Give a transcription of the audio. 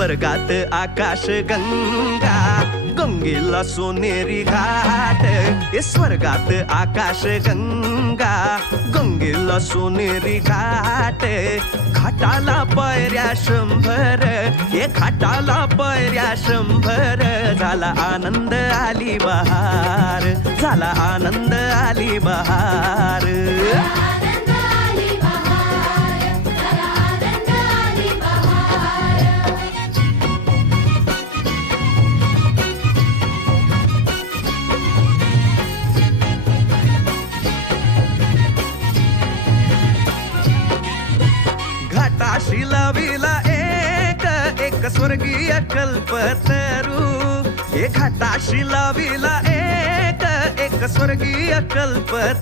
स्वर्गात आकाश गंगा, गंगेला सोनेरी घाट. स्वर्गात आकाश गंगा, गंगेला सोनेरी घाट. घाटाला पायऱ्या 100, घाटाला पायऱ्या 100. झाला आनंद आली बहार, झाला आनंद आली बहार. घाटाशी लाविला एक स्वर्गीय कल्पतरू. घाटाशी लाविला एक स्वर्गीय कल्पतरू.